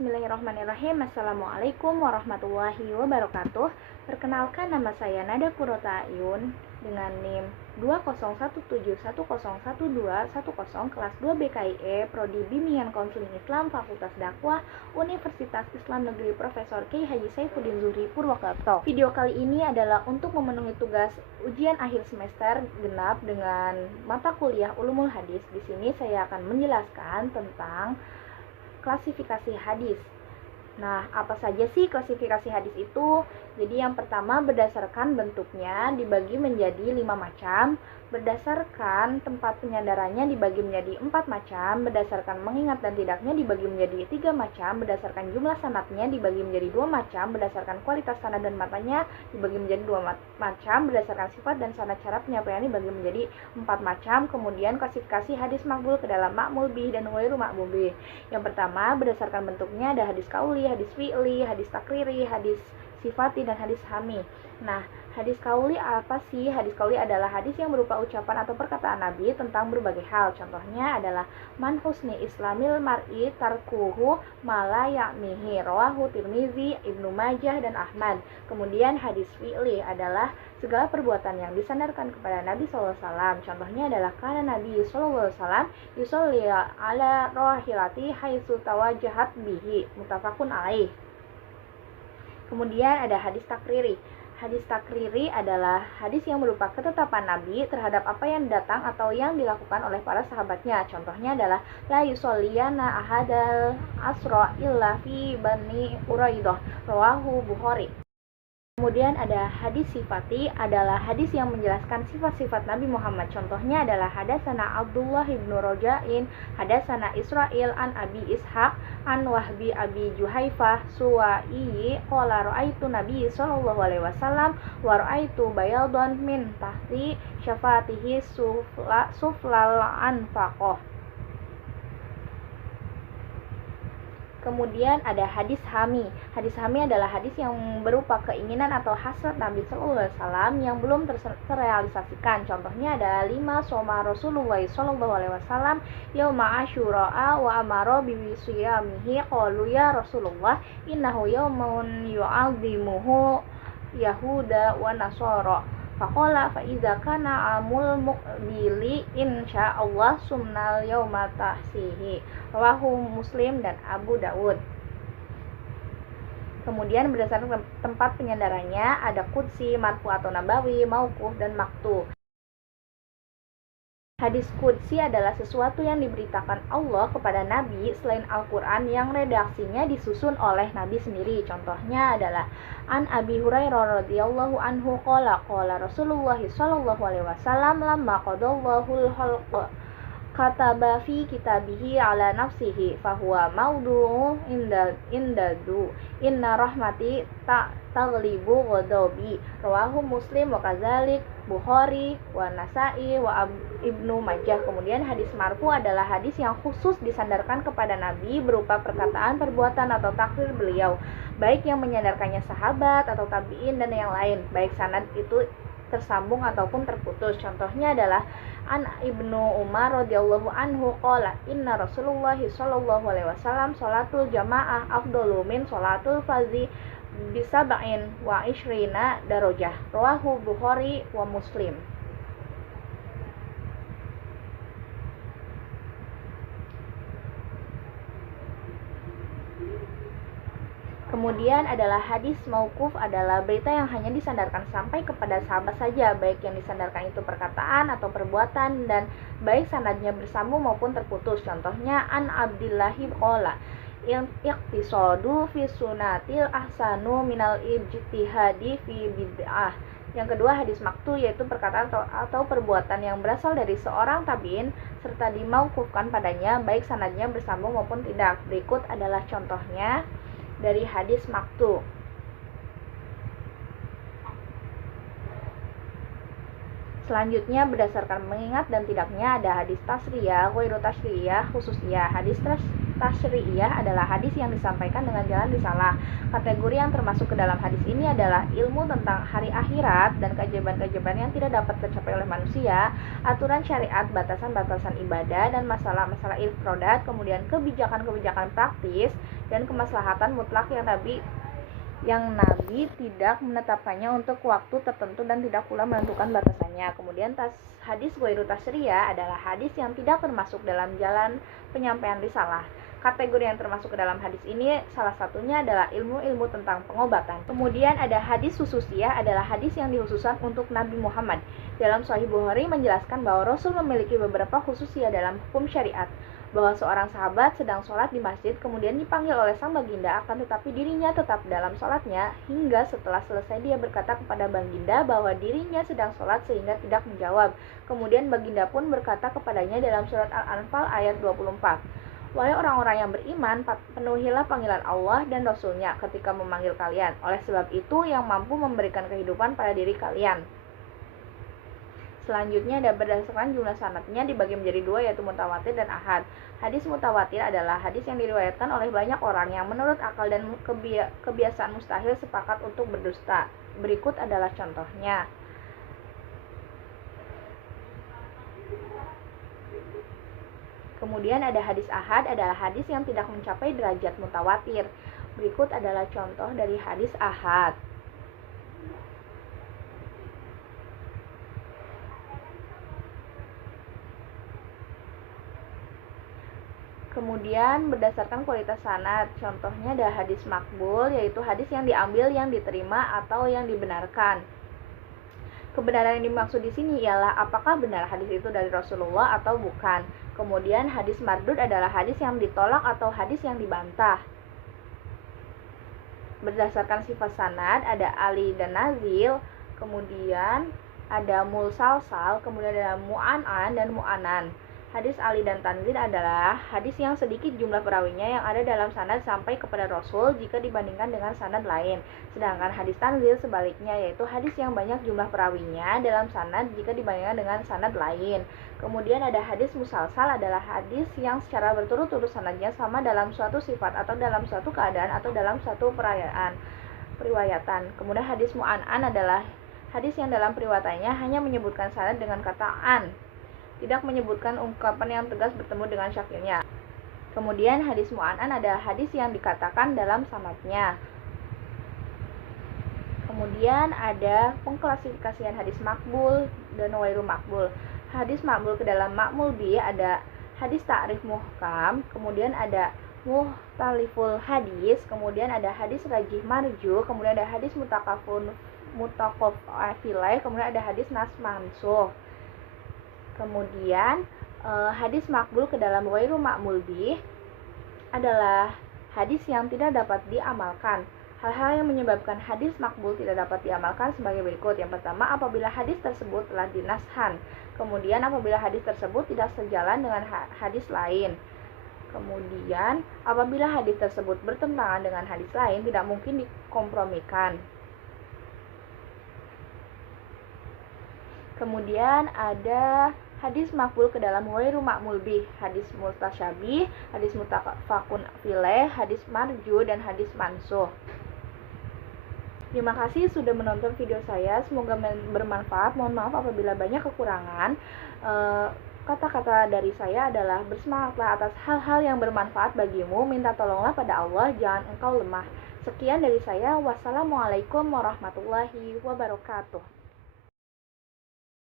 Bismillahirrahmanirrahim. Assalamualaikum warahmatullahi wabarakatuh. Perkenalkan, nama saya Nada Kurota Ayun dengan NIM 20171011210 kelas 2 BKIE Prodi Bimbingan Konseling Islam Fakultas Dakwah Universitas Islam Negeri Profesor K. Haji Saifuddin Zuhri Purwakarta. Video kali ini adalah untuk memenuhi tugas ujian akhir semester genap dengan mata kuliah Ulumul Hadis. Di sini saya akan menjelaskan tentang klasifikasi hadis. Nah, apa saja sih klasifikasi hadis itu? Jadi yang pertama, berdasarkan bentuknya dibagi menjadi 5 macam, berdasarkan tempat penyandarannya dibagi menjadi 4 macam, berdasarkan mengingat dan tidaknya dibagi menjadi 3 macam, berdasarkan jumlah sanadnya dibagi menjadi 2 macam, berdasarkan kualitas sanad dan matanya dibagi menjadi 2 macam, berdasarkan sifat dan sanad cara penyampaian dibagi menjadi 4 macam. Kemudian klasifikasi hadis maqbul ke dalam ma'mul bih dan ghairu ma'mul bih. Yang pertama, berdasarkan bentuknya ada hadis qauli, hadis fi'li, hadis takriri, hadis sifati, dan hadis hami. Nah, hadis qauli apa sih? Hadis qauli adalah hadis yang berupa ucapan atau perkataan Nabi tentang berbagai hal. Contohnya adalah man husni islamil mar'i tarkuhu mala ya'mihi, rawahu Tirmizi, Ibnu Majah, dan Ahmad. Kemudian hadis fi'li adalah segala perbuatan yang disandarkan kepada Nabi SAW. Contohnya adalah karena Nabi SAW yusolli ala rohilati haitsu tawajahat bihi, mutafakun alaih. Kemudian ada hadis takriri. Hadis takriri adalah hadis yang berupa ketetapan Nabi terhadap apa yang datang atau yang dilakukan oleh para sahabatnya. Contohnya adalah la yusalliyana ahadal asra illa fi bani Quraidah, rawahu Bukhari. Kemudian ada hadis sifati, adalah hadis yang menjelaskan sifat-sifat Nabi Muhammad. Contohnya adalah hadasana Abdullah ibnu Roja'in, hadasana Israel an Abi Ishaq, an Wahbi Abi Juhaifah, suwa'i, qala ra'aitu Nabi sallallahu alaihi wasallam, wa ra'aitu bayadun min tahti syafatihi suflal anfaqoh. Kemudian ada hadis hami. Hadis hami adalah hadis yang berupa keinginan atau hasrat Nabi SAW yang belum terrealisasikan. Contohnya ada 5 soma Rasulullah SAW yauma asyura'a wa amara biwisiyamihi qalu ya Rasulullah innahu yaumun yu'adzimuhu yahuda wa nasara. Faqala fa iza kana amul muqbili insyaallah sumnal yauma tahsihi, rawahu Muslim dan Abu Dawud. Kemudian berdasarkan tempat penyandarannya ada qudsi, marfu atau nabawi, mauquf, dan maktu. Hadis qudsi adalah sesuatu yang diberitakan Allah kepada Nabi selain Al-Quran yang redaksinya disusun oleh Nabi sendiri. Contohnya adalah an Abi Hurairah radhiyallahu anhu qala Rasulullah sallallahu alaihi wasallam lamma qadallahu al-khalqa kataba fi kitabihi ala nafsihi fahuwa maudu'u indadu inna rahmati taglibu ghadabi, rawahu Muslim wa kadzalik Bukhari wa Nasa'i wa Ibnu Majah. Kemudian hadis marfu adalah hadis yang khusus disandarkan kepada Nabi berupa perkataan, perbuatan, atau takrir beliau, baik yang menyandarkannya sahabat atau tabi'in dan yang lain, baik sanad itu tersambung ataupun terputus. Contohnya adalah an Ibnu Umar radhiyallahu anhu qala inna Rasulullah sallallahu alaihi wasallam salatul jamaah afdalu min salatul fazi bisab'in wa ishrina darajah, rawahu Bukhari wa Muslim. Kemudian adalah hadis mauquf, adalah berita yang hanya disandarkan sampai kepada sahabat saja, baik yang disandarkan itu perkataan atau perbuatan dan baik sanadnya bersambung maupun terputus. Contohnya an Abdillahi qala iqtisadu fi sunatil ahsanu minal ijtihadi fi bid'ah. Yang kedua hadis maktu, yaitu perkataan atau perbuatan yang berasal dari seorang tabi'in serta dimauqufkan padanya baik sanadnya bersambung maupun tidak. Berikut adalah contohnya dari hadis maktu. Selanjutnya berdasarkan mengingat dan tidaknya ada hadis tasriyah, ghairu tasriyah, khususiyah. Hadis tasyri'iyah adalah hadis yang disampaikan dengan jalan risalah. Kategori yang termasuk ke dalam hadis ini adalah ilmu tentang hari akhirat dan keajaiban-keajaiban yang tidak dapat tercapai oleh manusia, aturan syariat, batasan-batasan ibadah, dan masalah-masalah ifrodat, kemudian kebijakan-kebijakan praktis, dan kemaslahatan mutlak yang Nabi tidak menetapkannya untuk waktu tertentu dan tidak pula menentukan batasannya. Kemudian hadis ghairu tasyri'iyah adalah hadis yang tidak termasuk dalam jalan penyampaian risalah. Kategori yang termasuk ke dalam hadis ini salah satunya adalah ilmu-ilmu tentang pengobatan. Kemudian ada hadis khususiyah, adalah hadis yang dikhususkan untuk Nabi Muhammad. Dalam Sahih Bukhari menjelaskan bahwa Rasul memiliki beberapa khususiyah dalam hukum syariat, bahwa seorang sahabat sedang sholat di masjid, kemudian dipanggil oleh sang baginda, akan tetapi dirinya tetap dalam sholatnya, hingga setelah selesai dia berkata kepada baginda bahwa dirinya sedang sholat sehingga tidak menjawab. Kemudian baginda pun berkata kepadanya dalam surat Al-Anfal ayat 24, "Wahai orang-orang yang beriman, penuhilah panggilan Allah dan Rasulnya ketika memanggil kalian. Oleh sebab itu yang mampu memberikan kehidupan pada diri kalian." Selanjutnya ada berdasarkan jumlah sanadnya dibagi menjadi dua, yaitu mutawatir dan ahad. Hadis mutawatir adalah hadis yang diriwayatkan oleh banyak orang yang menurut akal dan kebiasaan mustahil sepakat untuk berdusta. Berikut adalah contohnya. Kemudian ada hadis ahad, adalah hadis yang tidak mencapai derajat mutawatir. Berikut adalah contoh dari hadis ahad. Kemudian berdasarkan kualitas sanad, contohnya ada hadis makbul, yaitu hadis yang diambil, yang diterima, atau yang dibenarkan. Kebenaran yang dimaksud di sini ialah apakah benar hadis itu dari Rasulullah atau bukan. Kemudian hadis mardud adalah hadis yang ditolak atau hadis yang dibantah. Berdasarkan sifat sanad ada ali dan nazil, kemudian ada mulsalsal, kemudian ada mu'an'an dan mu'anan. Hadis ali dan tanzil adalah hadis yang sedikit jumlah perawinya yang ada dalam sanad sampai kepada Rasul jika dibandingkan dengan sanad lain. Sedangkan hadis tanzil sebaliknya, yaitu hadis yang banyak jumlah perawinya dalam sanad jika dibandingkan dengan sanad lain. Kemudian ada hadis musalsal, adalah hadis yang secara berturut-turut sanadnya sama dalam suatu sifat atau dalam suatu keadaan atau dalam suatu periwayatan. Kemudian hadis mu'an'an adalah hadis yang dalam periwayatannya hanya menyebutkan sanad dengan kata an, tidak menyebutkan ungkapan yang tegas bertemu dengan syakilnya. Kemudian hadis mu'an'an adalah hadis yang dikatakan dalam sanadnya. Kemudian ada pengklasifikasian hadis makbul dan ghairu makbul. Hadis makbul ke dalam makmul bi ada hadis ta'rif muhkam, kemudian ada muhtaliful hadis, kemudian ada hadis rajih marju, kemudian ada hadis mutaqaf filai, kemudian ada hadis nas mansuh. Kemudian hadis makbul ke dalam ghairu makmul bih adalah hadis yang tidak dapat diamalkan. Hal-hal yang menyebabkan hadis makbul tidak dapat diamalkan sebagai berikut. Yang pertama, apabila hadis tersebut telah dinashan. Kemudian apabila hadis tersebut tidak sejalan dengan hadis lain. Kemudian apabila hadis tersebut bertentangan dengan hadis lain, tidak mungkin dikompromikan. Kemudian ada hadis makbul ke dalam ghairu makmul bih, hadis mustasyabih, hadis mutafaqun filaih, hadis marju, dan hadis mansuh. Terima kasih sudah menonton video saya, semoga bermanfaat. Mohon maaf apabila banyak kekurangan. Kata-kata dari saya adalah bersemangatlah atas hal-hal yang bermanfaat bagimu, minta tolonglah pada Allah, jangan engkau lemah. Sekian dari saya, wassalamualaikum warahmatullahi wabarakatuh.